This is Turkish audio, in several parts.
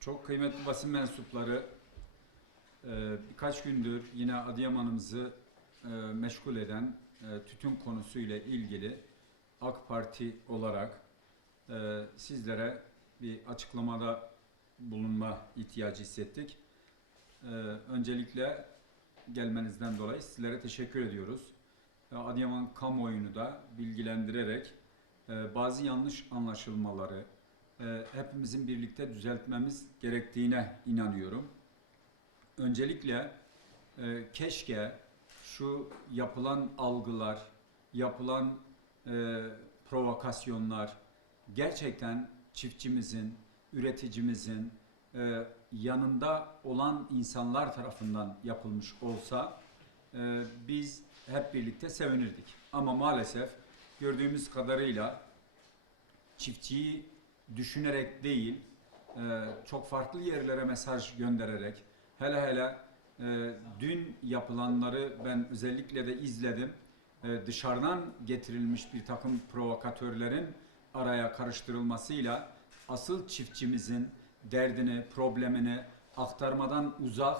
Çok kıymetli basın mensupları e, birkaç gündür yine Adıyaman'ımızı e, meşgul eden e, tütün konusuyla ilgili AK Parti olarak sizlere bir açıklamada bulunma ihtiyacı hissettik. Öncelikle gelmenizden dolayı sizlere teşekkür ediyoruz. Adıyaman kamuoyunu da bilgilendirerek bazı yanlış anlaşılmaları, e, hepimizin birlikte düzeltmemiz gerektiğine inanıyorum. Öncelikle e, keşke şu yapılan algılar, yapılan e, provokasyonlar gerçekten çiftçimizin, üreticimizin yanında olan insanlar tarafından yapılmış olsa biz hep birlikte sevinirdik. Ama maalesef gördüğümüz kadarıyla çiftçiyi düşünerek değil, e, çok farklı yerlere mesaj göndererek, hele hele e, dün yapılanları ben özellikle de izledim. E, dışarıdan getirilmiş bir takım provokatörlerin araya karıştırılmasıyla asıl çiftçimizin derdini, problemini aktarmadan uzak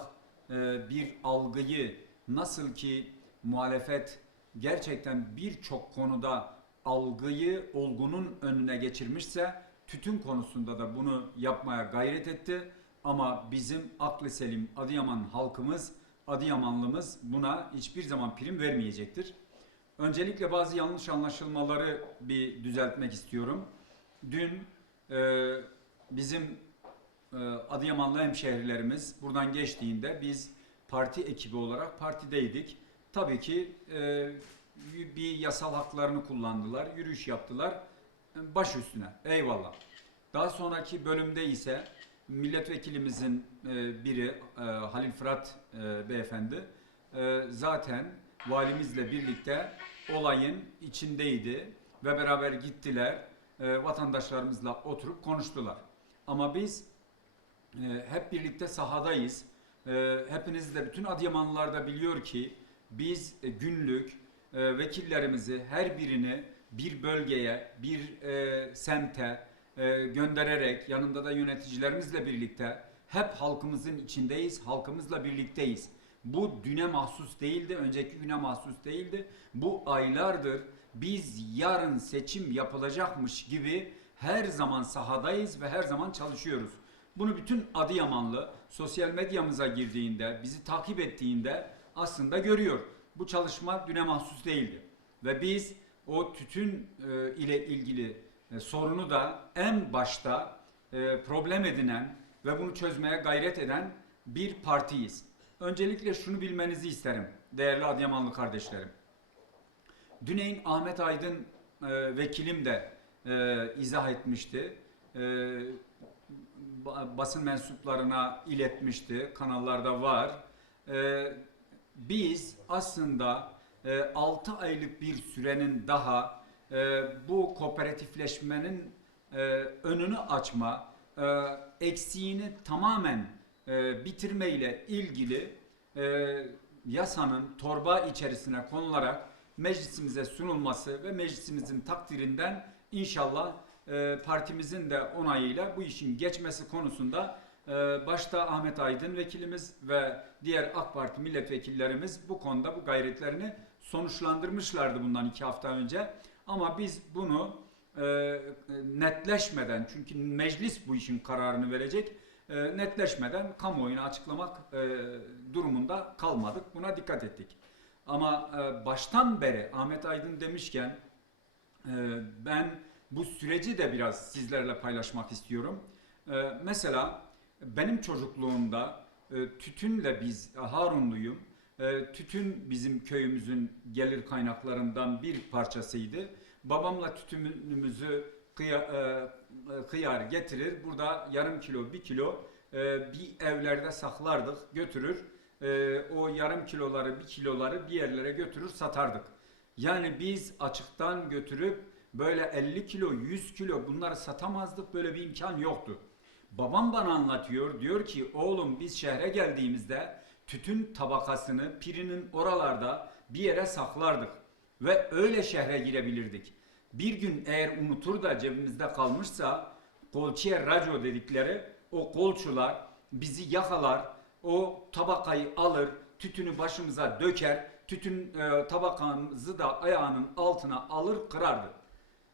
bir algıyı nasıl ki muhalefet gerçekten birçok konuda algıyı olgunun önüne geçirmişse tütün konusunda da bunu yapmaya gayret etti. Ama bizim aklı selim Adıyaman halkımız, Adıyamanlımız buna hiçbir zaman prim vermeyecektir. Öncelikle bazı yanlış anlaşılmaları bir düzeltmek istiyorum. Dün e, bizim e, Adıyamanlı hemşehrilerimiz buradan geçtiğinde biz parti ekibi olarak partideydik. Tabii ki e, bir yasal haklarını kullandılar, yürüyüş yaptılar. Baş üstüne. Eyvallah. Daha sonraki bölümde ise milletvekilimizin e, biri e, Halil Fırat e, beyefendi zaten valimizle birlikte olayın içindeydi ve beraber gittiler. Vatandaşlarımızla oturup konuştular. Ama biz hep birlikte sahadayız. Hepiniz de bütün Adıyamanlılar da biliyor ki biz günlük vekillerimizi her birini bir bölgeye, bir e, semte e, göndererek yanında da yöneticilerimizle birlikte hep halkımızın içindeyiz, halkımızla birlikteyiz. Bu düne mahsus değildi, önceki güne mahsus değildi. Bu aylardır biz yarın seçim yapılacakmış gibi her zaman sahadayız ve her zaman çalışıyoruz. Bunu bütün Adıyamanlı sosyal medyamıza girdiğinde, bizi takip ettiğinde aslında görüyor. Bu çalışma düne mahsus değildi. Ve biz o tütün e, ile ilgili e, sorunu da en başta e, problem edinen ve bunu çözmeye gayret eden bir partiyiz. Öncelikle şunu bilmenizi isterim değerli Adıyamanlı kardeşlerim. Düneyin Ahmet Aydın e, vekilim de e, izah etmişti. E, ba- basın mensuplarına iletmişti. Kanallarda var. E, biz aslında e, 6 aylık bir sürenin daha e, bu kooperatifleşmenin e, önünü açma, e, eksiğini tamamen e, bitirmeyle ilgili e, yasanın torba içerisine konularak meclisimize sunulması ve meclisimizin takdirinden inşallah partimizin de onayıyla bu işin geçmesi konusunda başta Ahmet Aydın vekilimiz ve diğer AK Parti milletvekillerimiz bu konuda bu gayretlerini sonuçlandırmışlardı bundan iki hafta önce. Ama biz bunu e, netleşmeden çünkü meclis bu işin kararını verecek e, netleşmeden kamuoyuna açıklamak e, durumunda kalmadık. Buna dikkat ettik. Ama e, baştan beri Ahmet Aydın demişken e, ben bu süreci de biraz sizlerle paylaşmak istiyorum. E, mesela benim çocukluğumda e, tütünle biz Harunluyum. E, tütün bizim köyümüzün gelir kaynaklarından bir parçasıydı. Babamla tütünümüzü e, e, kıyar getirir. Burada yarım kilo, bir kilo e, bir evlerde saklardık, götürür. O yarım kiloları, bir kiloları bir yerlere götürür satardık. Yani biz açıktan götürüp böyle 50 kilo, 100 kilo bunları satamazdık. Böyle bir imkan yoktu. Babam bana anlatıyor. Diyor ki oğlum biz şehre geldiğimizde tütün tabakasını pirinin oralarda bir yere saklardık. Ve öyle şehre girebilirdik. Bir gün eğer unutur da cebimizde kalmışsa Kolçiye Raco dedikleri o kolçular bizi yakalar, o tabakayı alır, tütünü başımıza döker, tütün e, tabakamızı da ayağının altına alır kırardı.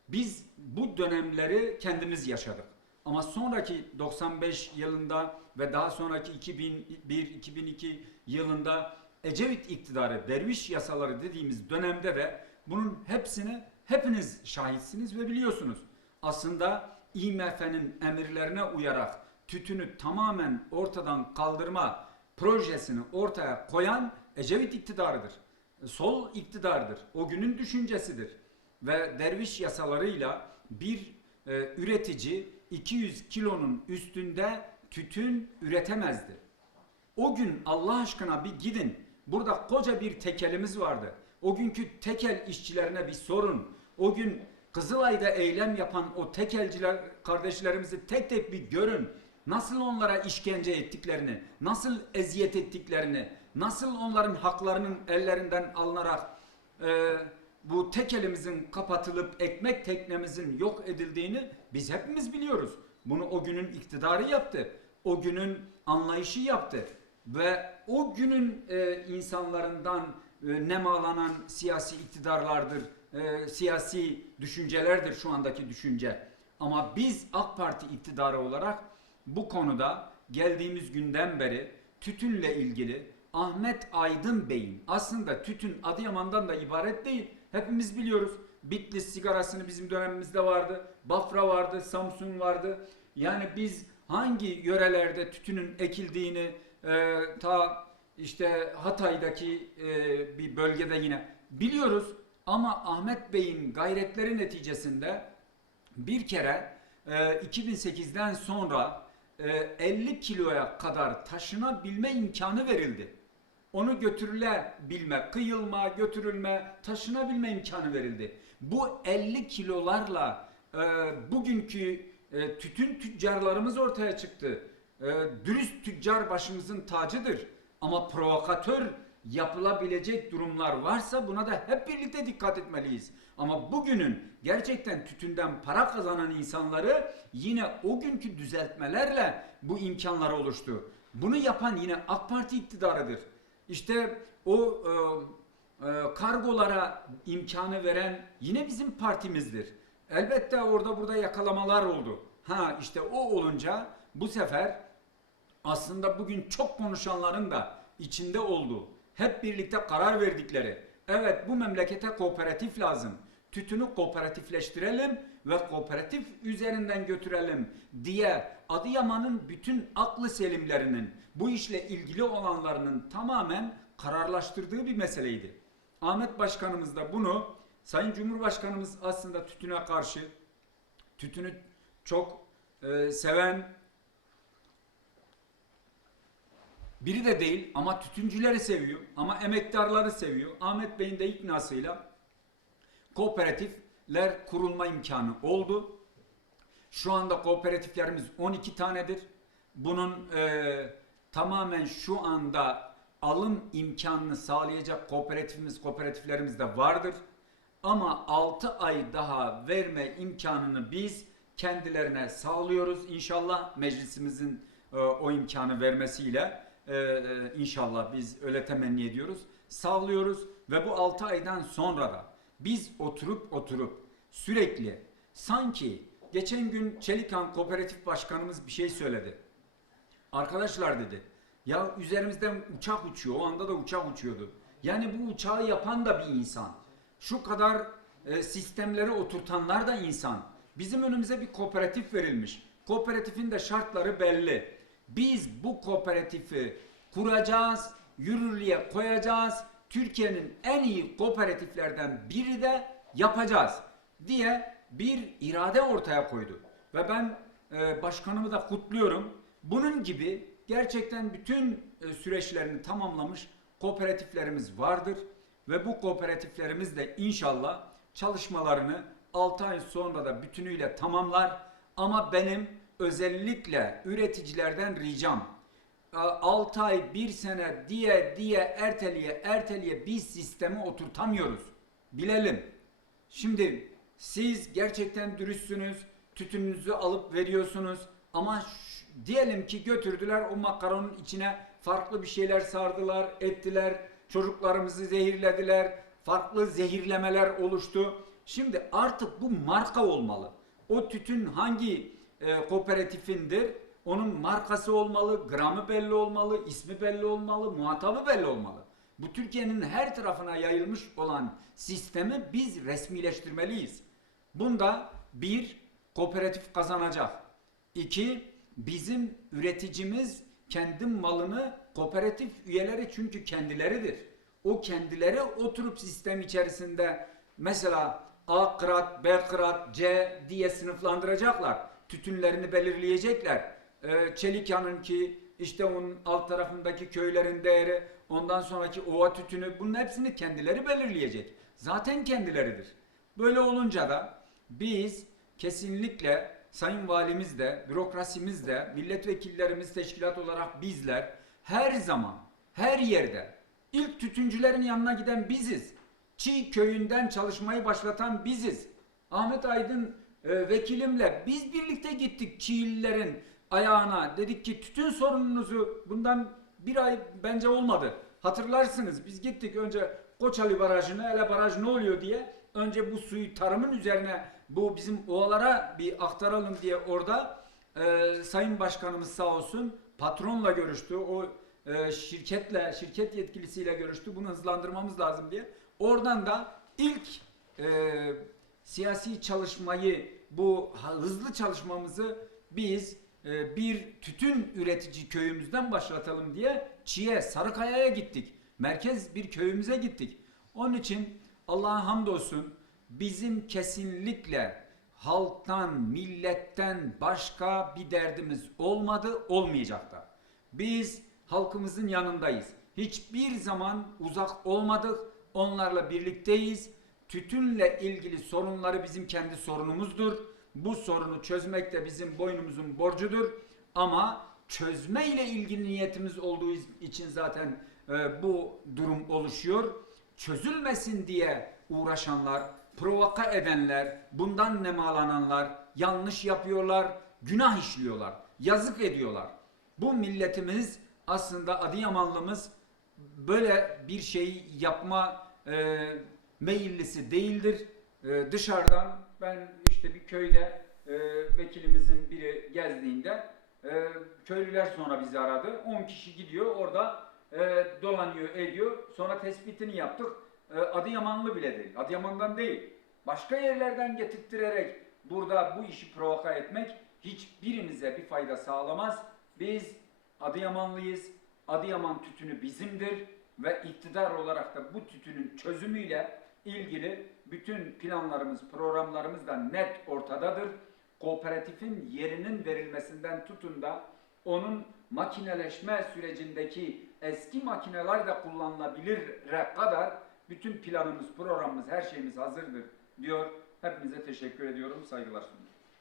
Biz bu dönemleri kendimiz yaşadık. Ama sonraki 95 yılında ve daha sonraki 2001-2002 yılında Ecevit iktidarı, derviş yasaları dediğimiz dönemde de bunun hepsini hepiniz şahitsiniz ve biliyorsunuz. Aslında IMF'nin emirlerine uyarak tütünü tamamen ortadan kaldırma projesini ortaya koyan Ecevit iktidarıdır. Sol iktidardır. O günün düşüncesidir. Ve derviş yasalarıyla bir e, üretici 200 kilonun üstünde tütün üretemezdi. O gün Allah aşkına bir gidin. Burada koca bir tekelimiz vardı. O günkü tekel işçilerine bir sorun. O gün Kızılay'da eylem yapan o tekelciler kardeşlerimizi tek tek bir görün. Nasıl onlara işkence ettiklerini, nasıl eziyet ettiklerini, nasıl onların haklarının ellerinden alınarak e, bu tekelimizin kapatılıp ekmek teknemizin yok edildiğini biz hepimiz biliyoruz. Bunu o günün iktidarı yaptı. O günün anlayışı yaptı. Ve o günün e, insanlarından e, nemalanan siyasi iktidarlardır, e, siyasi düşüncelerdir şu andaki düşünce. Ama biz AK Parti iktidarı olarak bu konuda geldiğimiz günden beri tütünle ilgili Ahmet Aydın Bey'in aslında tütün Adıyaman'dan da ibaret değil. Hepimiz biliyoruz. Bitlis sigarasını bizim dönemimizde vardı. Bafra vardı, Samsun vardı. Yani biz hangi yörelerde tütünün ekildiğini e, ta işte Hatay'daki e, bir bölgede yine biliyoruz. Ama Ahmet Bey'in gayretleri neticesinde bir kere e, 2008'den sonra e, 50 kiloya kadar taşınabilme imkanı verildi. Onu götürülebilme, kıyılma, götürülme, taşınabilme imkanı verildi. Bu 50 kilolarla e, bugünkü e, tütün tüccarlarımız ortaya çıktı. E, dürüst tüccar başımızın tacıdır. Ama provokatör yapılabilecek durumlar varsa buna da hep birlikte dikkat etmeliyiz. Ama bugünün gerçekten tütünden para kazanan insanları yine o günkü düzeltmelerle bu imkanlar oluştu. Bunu yapan yine AK Parti iktidarıdır. İşte o e, e, kargolara imkanı veren yine bizim partimizdir. Elbette orada burada yakalamalar oldu. Ha işte o olunca bu sefer aslında bugün çok konuşanların da içinde olduğu, hep birlikte karar verdikleri, evet bu memlekete kooperatif lazım. Tütünü kooperatifleştirelim ve kooperatif üzerinden götürelim diye Adıyaman'ın bütün aklı selimlerinin bu işle ilgili olanlarının tamamen kararlaştırdığı bir meseleydi. Ahmet Başkanımız da bunu Sayın Cumhurbaşkanımız aslında tütüne karşı tütünü çok e, seven biri de değil ama tütüncüleri seviyor ama emektarları seviyor. Ahmet Bey'in de iknasıyla kooperatifler kurulma imkanı oldu. Şu anda kooperatiflerimiz 12 tanedir. Bunun e, tamamen şu anda alım imkanını sağlayacak kooperatifimiz, kooperatiflerimiz de vardır. Ama 6 ay daha verme imkanını biz kendilerine sağlıyoruz. İnşallah meclisimizin e, o imkanı vermesiyle e, e, inşallah biz öyle temenni ediyoruz. Sağlıyoruz ve bu 6 aydan sonra da biz oturup oturup sürekli sanki geçen gün Çelikan Kooperatif Başkanımız bir şey söyledi. Arkadaşlar dedi ya üzerimizden uçak uçuyor o anda da uçak uçuyordu. Yani bu uçağı yapan da bir insan. Şu kadar e, sistemleri oturtanlar da insan. Bizim önümüze bir kooperatif verilmiş. Kooperatifin de şartları belli. Biz bu kooperatifi kuracağız, yürürlüğe koyacağız. Türkiye'nin en iyi kooperatiflerden biri de yapacağız diye bir irade ortaya koydu. Ve ben e, başkanımı da kutluyorum. Bunun gibi gerçekten bütün e, süreçlerini tamamlamış kooperatiflerimiz vardır ve bu kooperatiflerimiz de inşallah çalışmalarını 6 ay sonra da bütünüyle tamamlar. Ama benim özellikle üreticilerden ricam 6 ay, 1 sene diye diye erteleye erteleye biz sistemi oturtamıyoruz. Bilelim. Şimdi siz gerçekten dürüstsünüz, tütününüzü alıp veriyorsunuz Ama diyelim ki götürdüler o makaronun içine farklı bir şeyler sardılar, ettiler, çocuklarımızı zehirlediler, farklı zehirlemeler oluştu. Şimdi artık bu marka olmalı. O tütün hangi e, kooperatifindir? Onun markası olmalı, gramı belli olmalı, ismi belli olmalı, muhatabı belli olmalı. Bu Türkiye'nin her tarafına yayılmış olan sistemi biz resmileştirmeliyiz. Bunda bir, kooperatif kazanacak. İki, bizim üreticimiz kendi malını kooperatif üyeleri çünkü kendileridir. O kendileri oturup sistem içerisinde mesela A kırat, B kırat, C diye sınıflandıracaklar. Tütünlerini belirleyecekler. Ee, Çelikya'nınki, işte onun alt tarafındaki köylerin değeri, ondan sonraki ova tütünü bunun hepsini kendileri belirleyecek. Zaten kendileridir. Böyle olunca da biz kesinlikle Sayın Valimiz de, bürokrasimiz de, milletvekillerimiz teşkilat olarak bizler her zaman, her yerde ilk tütüncülerin yanına giden biziz. Çiğ köyünden çalışmayı başlatan biziz. Ahmet Aydın e, vekilimle biz birlikte gittik Çiğlilerin ayağına. Dedik ki tütün sorununuzu bundan bir ay bence olmadı. Hatırlarsınız biz gittik önce Koçali Barajı'na hele baraj ne oluyor diye önce bu suyu tarımın üzerine bu bizim ovalara bir aktaralım diye orada e, Sayın Başkanımız sağ olsun patronla görüştü. O e, şirketle, şirket yetkilisiyle görüştü. Bunu hızlandırmamız lazım diye. Oradan da ilk e, siyasi çalışmayı, bu hızlı çalışmamızı biz e, bir tütün üretici köyümüzden başlatalım diye Çiğ'e, Sarıkaya'ya gittik. Merkez bir köyümüze gittik. Onun için Allah'a hamdolsun bizim kesinlikle halktan, milletten başka bir derdimiz olmadı, olmayacak da. Biz halkımızın yanındayız. Hiçbir zaman uzak olmadık. Onlarla birlikteyiz. Tütünle ilgili sorunları bizim kendi sorunumuzdur. Bu sorunu çözmek de bizim boynumuzun borcudur. Ama çözme ile ilgili niyetimiz olduğu için zaten e, bu durum oluşuyor. Çözülmesin diye uğraşanlar, provoka edenler, bundan nemalananlar yanlış yapıyorlar, günah işliyorlar, yazık ediyorlar. Bu milletimiz aslında Adıyamanlımız böyle bir şey yapma e, meyillisi değildir. E, dışarıdan ben işte bir köyde e, vekilimizin biri gezdiğinde e, köylüler sonra bizi aradı. 10 kişi gidiyor orada e, dolanıyor ediyor. Sonra tespitini yaptık. E, Adıyamanlı bile değil. Adıyaman'dan değil. Başka yerlerden getirttirerek burada bu işi provoka etmek hiçbirimize bir fayda sağlamaz. Biz Adıyamanlıyız. Adıyaman tütünü bizimdir ve iktidar olarak da bu tütünün çözümüyle ilgili bütün planlarımız, programlarımız da net ortadadır. Kooperatifin yerinin verilmesinden tutun da onun makineleşme sürecindeki eski makineler de kullanılabilire kadar bütün planımız, programımız, her şeyimiz hazırdır diyor. Hepinize teşekkür ediyorum, saygılar sunuyorum.